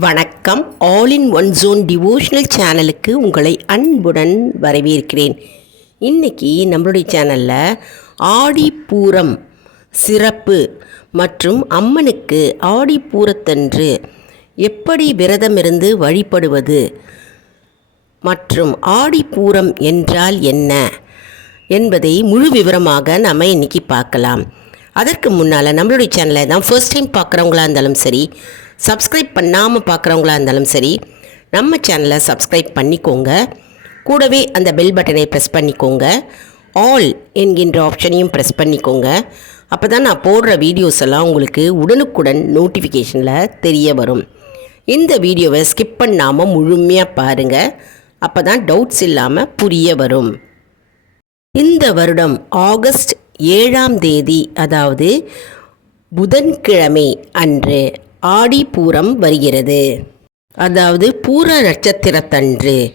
வணக்கம். All in one zone devotional சேனலுக்கு உங்களை அன்புடன் வரவேற்கிறேன். இன்னைக்கு நம்மளுடைய சேனலில் ஆடிப்பூரம் சிறப்பு மற்றும் அம்மனுக்கு ஆடிப்பூரத்தன்று எப்படி விரதமிருந்து வழிபடுவது மற்றும் ஆடிப்பூரம் என்றால் என்ன என்பதை முழு விவரமாக நம்ம இன்னைக்கு பார்க்கலாம். அதற்கு முன்னால் நம்மளுடைய சேனலை தான் ஃபர்ஸ்ட் டைம் பார்க்குறவங்களா இருந்தாலும் சரி சப்ஸ்கிரைப் பண்ணாமல் பார்க்குறவங்களா இருந்தாலும் சரி நம்ம சேனலை சப்ஸ்கிரைப் பண்ணிக்கோங்க. கூடவே அந்த பெல் பட்டனை ப்ரெஸ் பண்ணிக்கோங்க. ஆல் என்கின்ற ஆப்ஷனையும் ப்ரெஸ் பண்ணிக்கோங்க. அப்போ தான் நான் போடுற வீடியோஸ் எல்லாம் உங்களுக்கு உடனுக்குடன் நோட்டிஃபிகேஷனில் தெரிய வரும். இந்த வீடியோவை ஸ்கிப் பண்ணாமல் முழுமையாக பாருங்கள் அப்போ தான் டவுட்ஸ் இல்லாமல் புரிய வரும். இந்த வருடம் ஆகஸ்ட் ஏழாம் தேதி அதாவது புதன்கிழமை அன்று ஆடிப்பூரம் வருகிறது. அதாவது பூர நட்சத்திரத்தன்று.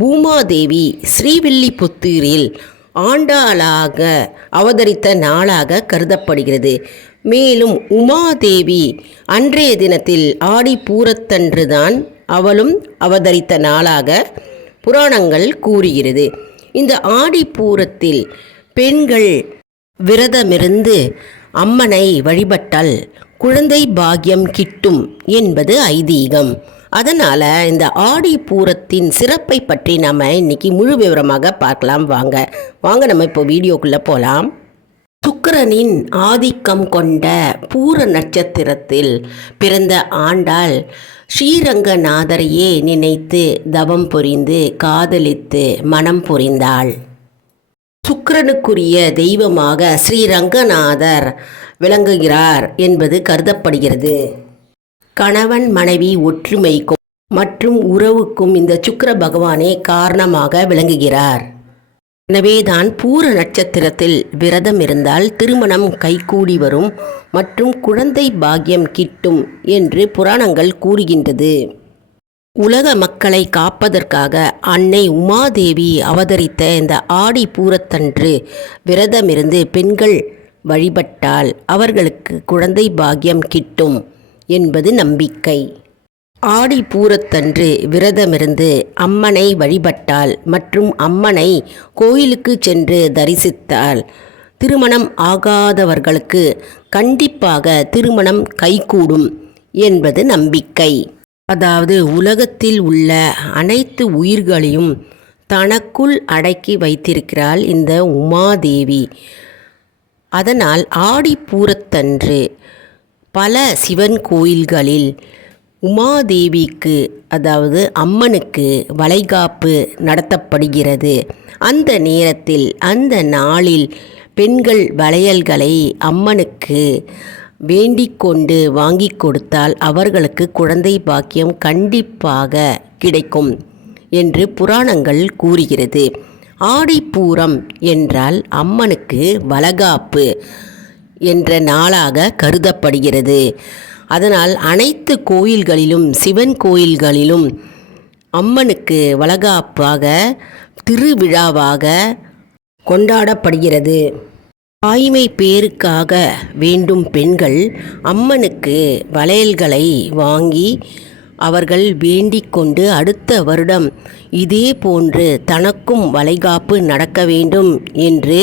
பூமாதேவி ஸ்ரீவில்லிபுத்தூரில் ஆண்டாளாக அவதரித்த நாளாக கருதப்படுகிறது. மேலும் உமாதேவி அன்றைய தினத்தில் ஆடிப்பூரத்தன்றுதான் அவளும் அவதரித்த நாளாக புராணங்கள் கூறுகிறது. இந்த ஆடிப்பூரத்தில் பெண்கள் விரதமிருந்து அம்மனை வழிபட்டால் குழந்தை பாக்கியம் கிட்டும் என்பது ஐதீகம். அதனால் இந்த ஆடி பூரத்தின் சிறப்பை பற்றி நம்ம இன்னைக்கு முழு விவரமாக பார்க்கலாம் வாங்க. வாங்க நம்ம இப்போ வீடியோக்குள்ளே போகலாம் சுக்கரனின் ஆதிக்கம் கொண்ட பூர நட்சத்திரத்தில் பிறந்த ஆண்டாள் ஸ்ரீரங்கநாதரையே நினைத்து தவம் புரிந்து காதலித்து மனம் புரிந்தாள். சுக்கிரனுக்குரிய தெய்வமாக ஸ்ரீரங்கநாதர் விளங்குகிறார் என்பது கருதப்படுகிறது. கணவன் மனைவி ஒற்றுமைக்கும் மற்றும் உறவுக்கும் இந்த சுக்கர பகவானே காரணமாக விளங்குகிறார். எனவேதான் பூர நட்சத்திரத்தில் விரதம் இருந்தால் திருமணம் கைகூடி வரும் மற்றும் குழந்தை பாக்கியம் கிட்டும் என்று புராணங்கள் கூறுகின்றது. உலக மக்களை காப்பதற்காக அன்னை உமாதேவி அவதரித்த இந்த ஆடி பூரத்தன்று விரதமிருந்து பெண்கள் வழிபட்டால் அவர்களுக்கு குழந்தை பாக்கியம் கிட்டும் என்பது நம்பிக்கை. ஆடி பூரத்தன்று விரதமிருந்து அம்மனை வழிபட்டால் மற்றும் அம்மனை கோயிலுக்கு சென்று தரிசித்தால் திருமணம் ஆகாதவர்களுக்கு கண்டிப்பாக திருமணம் கைகூடும் என்பது நம்பிக்கை. அதாவது உலகத்தில் உள்ள அனைத்து உயிர்களையும் தனக்குள் அடக்கி வைத்திருக்கிறாள் இந்த உமாதேவி. அதனால் ஆடிப்பூரத்தன்று பல சிவன் கோயில்களில் உமாதேவிக்கு அதாவது அம்மனுக்கு வளைகாப்பு நடத்தப்படுகிறது. அந்த நேரத்தில் அந்த நாளில் பெண்கள் வளையல்களை அம்மனுக்கு வேண்டிக் கொண்டு வாங்கி கொடுத்தால் அவர்களுக்கு குழந்தை பாக்கியம் கண்டிப்பாக கிடைக்கும் என்று புராணங்கள் கூறுகிறது. ஆடிப்பூரம் என்றால் அம்மனுக்கு வளகாப்பு என்ற நாளாக கருதப்படுகிறது. அதனால் அனைத்து கோயில்களிலும் சிவன் கோயில்களிலும் அம்மனுக்கு வளகாப்பாக திருவிழாவாக கொண்டாடப்படுகிறது. தாய்மை பேருக்காக வேண்டும் பெண்கள் அம்மனுக்கு வளையல்களை வாங்கி அவர்கள் வேண்டிக் கொண்டு அடுத்த வருடம் இதே போன்று தனக்கும் வளைகாப்பு நடக்க வேண்டும் என்று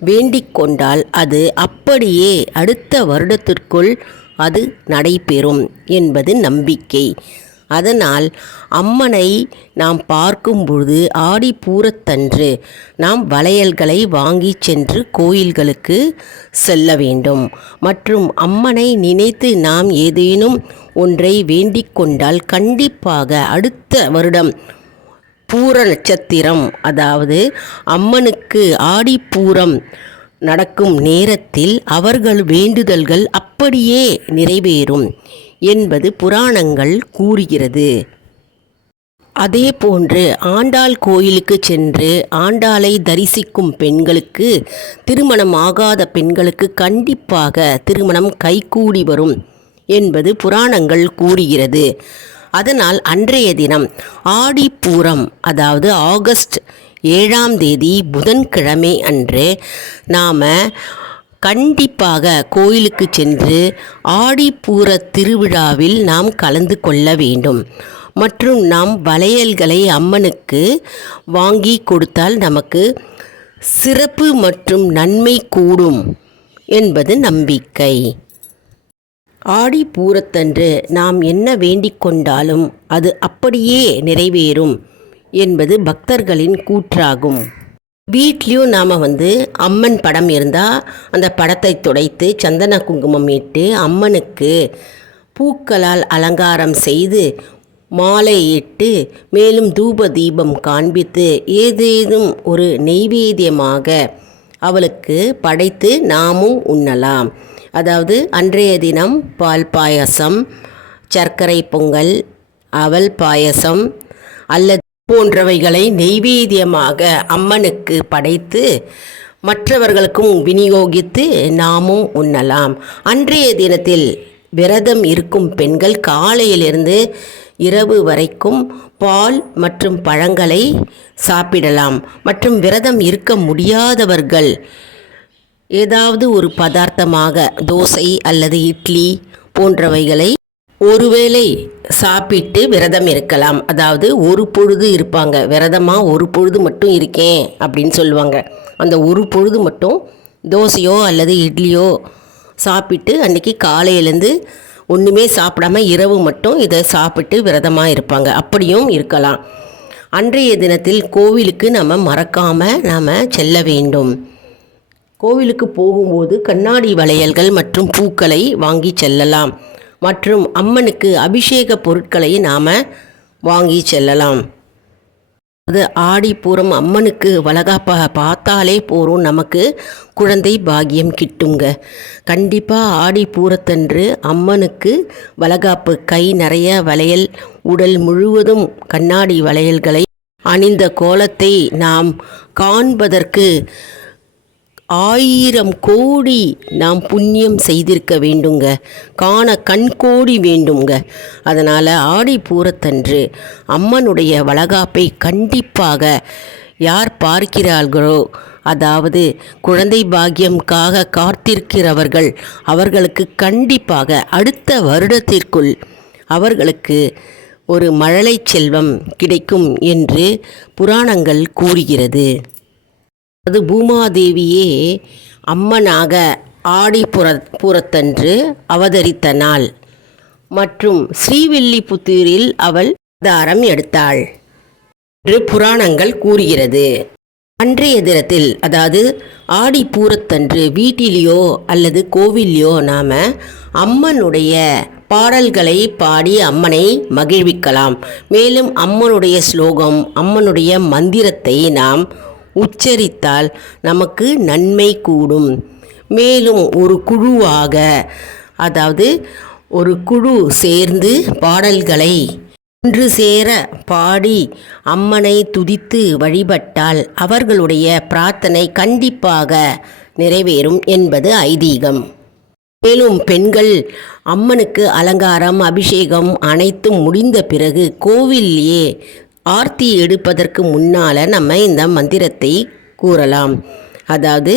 வேண்டிக் கொண்டால் அது அப்படியே அடுத்த வருடத்திற்குள் அது நடைபெறும் என்பது நம்பிக்கை. அதனால் அம்மனை நாம் பார்க்கும்பொழுது ஆடி ஆடிப்பூரத்தன்று நாம் வளையல்களை வாங்கி சென்று கோயில்களுக்கு செல்ல வேண்டும். மற்றும் அம்மனை நினைத்து நாம் ஏதேனும் ஒன்றை வேண்டிக் கொண்டால் கண்டிப்பாக அடுத்த வருடம் பூர நட்சத்திரம் அதாவது அம்மனுக்கு ஆடிப்பூரம் நடக்கும் நேரத்தில் அவர்கள் வேண்டுதல்கள் அப்படியே நிறைவேறும். என்பது புராணங்கள் கூறுகிறது. அதே போன்று ஆண்டாள் கோயிலுக்கு சென்று ஆண்டாளை தரிசிக்கும் பெண்களுக்கு திருமணம் ஆகாத பெண்களுக்கு கண்டிப்பாக திருமணம் கைகூடி வரும் என்பது புராணங்கள் கூறுகிறது. அதனால் அன்றைய தினம் ஆடிப்பூரம் அதாவது ஆகஸ்ட் ஏழாம் தேதி புதன்கிழமை அன்று நாம் கண்டிப்பாக கோயிலுக்கு சென்று ஆடிப்பூர திருவிழாவில் நாம் கலந்து கொள்ள வேண்டும். மற்றும் நாம் வளையல்களை அம்மனுக்கு வாங்கி கொடுத்தால் நமக்கு சிறப்பு மற்றும் நன்மை கூடும் என்பது நம்பிக்கை. ஆடி பூரத்தன்று நாம் என்ன வேண்டிக் கொண்டாலும் அது அப்படியே நிறைவேறும் என்பது பக்தர்களின் கூற்றாகும். வீட்லேயும் நாம் வந்து அம்மன் படம் இருந்தால் அந்த படத்தை துடைத்து சந்தன குங்குமம் இட்டு அம்மனுக்கு பூக்களால் அலங்காரம் செய்து மாலை இட்டு மேலும் தூப தீபம் காண்பித்து ஏதேதும் ஒரு நெய்வேத்தியமாக அவளுக்கு படைத்து நாமும் உண்ணலாம். அதாவது அன்றைய தினம் பால் பாயசம் சர்க்கரை பொங்கல் அவல் பாயசம் அல்லது போன்றவைகளை நெய்வேத்தியமாக அம்மனுக்கு படைத்து மற்றவர்களுக்கும் விநியோகித்து நாமும் உண்ணலாம். அன்றைய தினத்தில் விரதம் இருக்கும் பெண்கள் காலையிலிருந்து இரவு வரைக்கும் பால் மற்றும் பழங்களை சாப்பிடலாம். மற்றும் விரதம் இருக்க முடியாதவர்கள் ஏதாவது ஒரு பதார்த்தமாக தோசை அல்லது இட்லி போன்றவைகளை ஒருவேளை சாப்பிட்டு விரதம் இருக்கலாம். அதாவது ஒரு பொழுது இருப்பாங்க. விரதமாக ஒரு பொழுது மட்டும் இருக்கேன் அப்படின்னு சொல்லுவாங்க. அந்த ஒரு பொழுது மட்டும் தோசையோ அல்லது இட்லியோ சாப்பிட்டு அன்றைக்கி காலையிலேருந்து ஒன்றுமே சாப்பிடாம இரவு மட்டும் இதை சாப்பிட்டு விரதமாக இருப்பாங்க. அப்படியும் இருக்கலாம். அன்றைய தினத்தில் கோவிலுக்கு நம்ம மறக்காமல் நாம் செல்ல வேண்டும். கோவிலுக்கு போகும்போது கண்ணாடி வளையல்கள் மற்றும் பூக்களை வாங்கி செல்லலாம். மற்றும் அம்மனுக்கு அபிஷேக பொருட்களை நாம் வாங்கி செல்லலாம். அது ஆடிப்பூரம் அம்மனுக்கு வளகாப்பாக பார்த்தாலே போகிறோம் நமக்கு குழந்தை பாக்கியம் கிட்டுங்க. கண்டிப்பாக ஆடிப்பூரத்தன்று அம்மனுக்கு வளகாப்பு கை நிறைய வளையல் உடல் முழுவதும் கண்ணாடி வளையல்களை அணிந்த கோலத்தை நாம் காண்பதற்கு ஆயிரம் கோடி நாம் புண்ணியம் செய்திருக்க வேண்டுங்க. காண கண்கோடி வேண்டுங்க. அதனால் ஆடி பூரத்தன்று அம்மனுடைய வளகாப்பை கண்டிப்பாக யார் பார்க்கிறார்களோ அதாவது குழந்தை பாக்கியம்காக காத்திருக்கிறவர்கள் அவர்களுக்கு கண்டிப்பாக அடுத்த வருடத்திற்குள் அவர்களுக்கு ஒரு மழலை செல்வம் கிடைக்கும் என்று புராணங்கள் கூறுகிறது. அது பூமாதேவியே அம்மனாக ஆடிப்புற பூரத்தன்று அவதரித்த நாள். மற்றும் ஸ்ரீவில்லிபுத்தூரில் அவள் அவதாரம் எடுத்தாள் என்று புராணங்கள் கூறுகிறது. அன்றைய தினத்தில் அதாவது ஆடி பூரத்தன்று வீட்டிலேயோ அல்லது கோவிலையோ நாம் அம்மனுடைய பாடல்களை பாடி அம்மனை மகிழ்விக்கலாம். மேலும் அம்மனுடைய ஸ்லோகம் அம்மனுடைய மந்திரத்தை நாம் உச்சரித்தால் நமக்கு நன்மை கூடும். மேலும் ஒரு குழுவாக அதாவது ஒரு குழு சேர்ந்து பாடல்களை ஒன்று சேர பாடி அம்மனை துதித்து வழிபட்டால் அவர்களுடைய பிரார்த்தனை கண்டிப்பாக நிறைவேறும் என்பது ஐதீகம். மேலும் பெண்கள் அம்மனுக்கு அலங்காரம் அபிஷேகம் அனைத்தும் முடிந்த பிறகு கோவிலேயே ஆர்த்தி எடுப்பதற்கு முன்னால் நம்ம இந்த மந்திரத்தை கூறலாம். அதாவது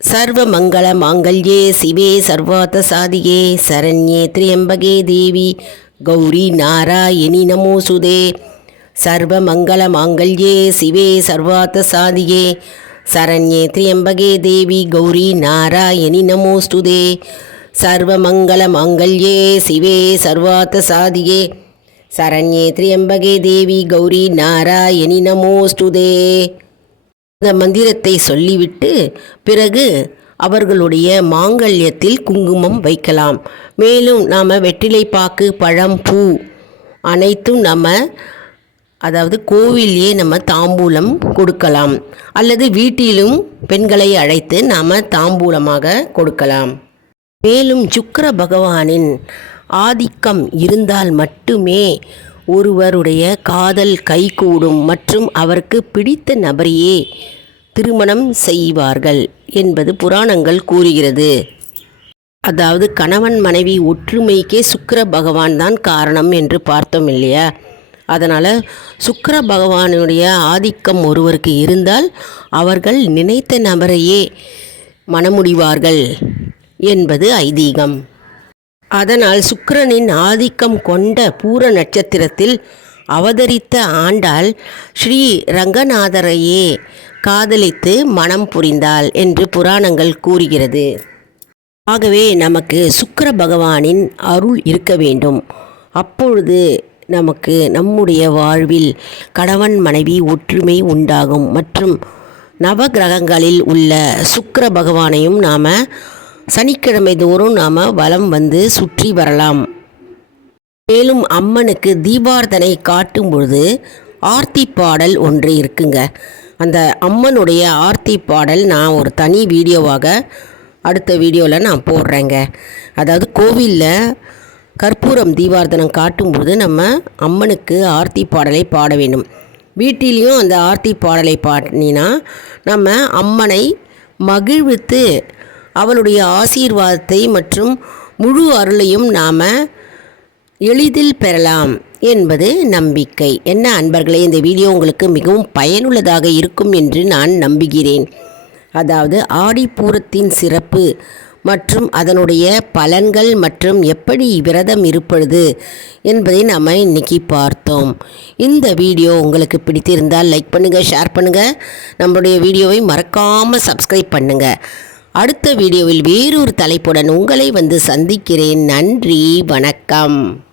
சர்வ மங்கள மாங்கல்யே சிவே சர்வாத்த சாதியே சரண்யே திரியம்பகே தேவி கௌரி நாராயணி நமோசுதே. சர்வ மங்கள மாங்கல்யே சிவே சர்வாத்த சாதியே சரண்யே திரியம்பகே தேவி கௌரி நாராயணி நமோஸ்துதே. சர்வ மங்கள மாங்கல்யே சிவே சர்வாத்த சாதியே சரண்யே திரியம்பகே தேவி கௌரி நாராயணி நமோஸ்துதே இந்த மந்திரத்தை சொல்லிவிட்டு பிறகு அவர்களுடைய மாங்கல்யத்தில் குங்குமம் வைக்கலாம். மேலும் நாம் வெற்றிலை பாக்கு பழம் பூ அனைத்தும் நம்ம அதாவது கோவிலே நம்ம தாம்பூலம் கொடுக்கலாம். அல்லது வீட்டிலும் பெண்களை அழைத்து நாம் தாம்பூலமாக கொடுக்கலாம். மேலும் சுக்கர பகவானின் ஆதிக்கம் இருந்தால் மட்டுமே ஒருவருடைய காதல் கைகூடும் மற்றும் அவருக்கு பிடித்த நபரையே திருமணம் செய்வார்கள் என்பது புராணங்கள் கூறுகிறது. அதாவது கணவன் மனைவி ஒற்றுமைக்கே சுக்கர பகவான் தான் காரணம் என்று பார்த்தோம் இல்லையா? அதனால் சுக்கர பகவானுடைய ஆதிக்கம் ஒருவருக்கு இருந்தால் அவர்கள் நினைத்த நபரையே மணமுடிவார்கள் என்பது ஐதீகம். அதனால் சுக்கிரனின் ஆதிக்கம் கொண்ட பூர நட்சத்திரத்தில் அவதரித்த ஆண்டாள் ஸ்ரீ ரங்கநாதரையே காதலித்து மனம் புரிந்தாள் என்று புராணங்கள் கூறுகிறது. ஆகவே நமக்கு சுக்கர பகவானின் அருள் இருக்க வேண்டும். அப்பொழுது நமக்கு நம்முடைய வாழ்வில் கணவன் மனைவி ஒற்றுமை உண்டாகும் மற்றும் நவகிரகங்களில் உள்ள சுக்கர பகவானையும் நாம் சனிக்கிழமை தோறும் நாம் வலம் வந்து சுற்றி வரலாம். மேலும் அம்மனுக்கு தீபார்த்தனை காட்டும் பொழுது ஆர்த்தி பாடல் ஒன்று இருக்குங்க. அந்த அம்மனுடைய ஆர்த்தி பாடல் நான் ஒரு தனி வீடியோவாக அடுத்த வீடியோவில் நான் போடுறேங்க. அதாவது கோவிலில் கற்பூரம் தீபார்த்தனம் காட்டும்போது நம்ம அம்மனுக்கு ஆர்த்தி பாடலை பாட வேண்டும். வீட்டிலையும் அந்த ஆர்த்தி பாடலை பாடினா நம்ம அம்மனை மகிழ்வித்து அவளுடைய ஆசீர்வாதத்தை மற்றும் முழு அருளையும் நாம் எளிதில் பெறலாம் என்பது நம்பிக்கை. என்ன அன்பர்களே இந்த வீடியோ உங்களுக்கு மிகவும் பயனுள்ளதாக இருக்கும் என்று நான் நம்புகிறேன். அதாவது ஆடிப்பூரத்தின் சிறப்பு மற்றும் அதனுடைய பலன்கள் மற்றும் எப்படி விரதம் இருப்பது என்பதை நாம் இன்னைக்கு பார்த்தோம். இந்த வீடியோ உங்களுக்கு பிடித்திருந்தால் லைக் பண்ணுங்கள் ஷேர் பண்ணுங்கள் நம்மளுடைய வீடியோவை மறக்காமல் சப்ஸ்கிரைப் பண்ணுங்கள் அடுத்த வீடியோவில் வேறொரு தலைப்புடன் உங்களை வந்து சந்திக்கிறேன். நன்றி வணக்கம்.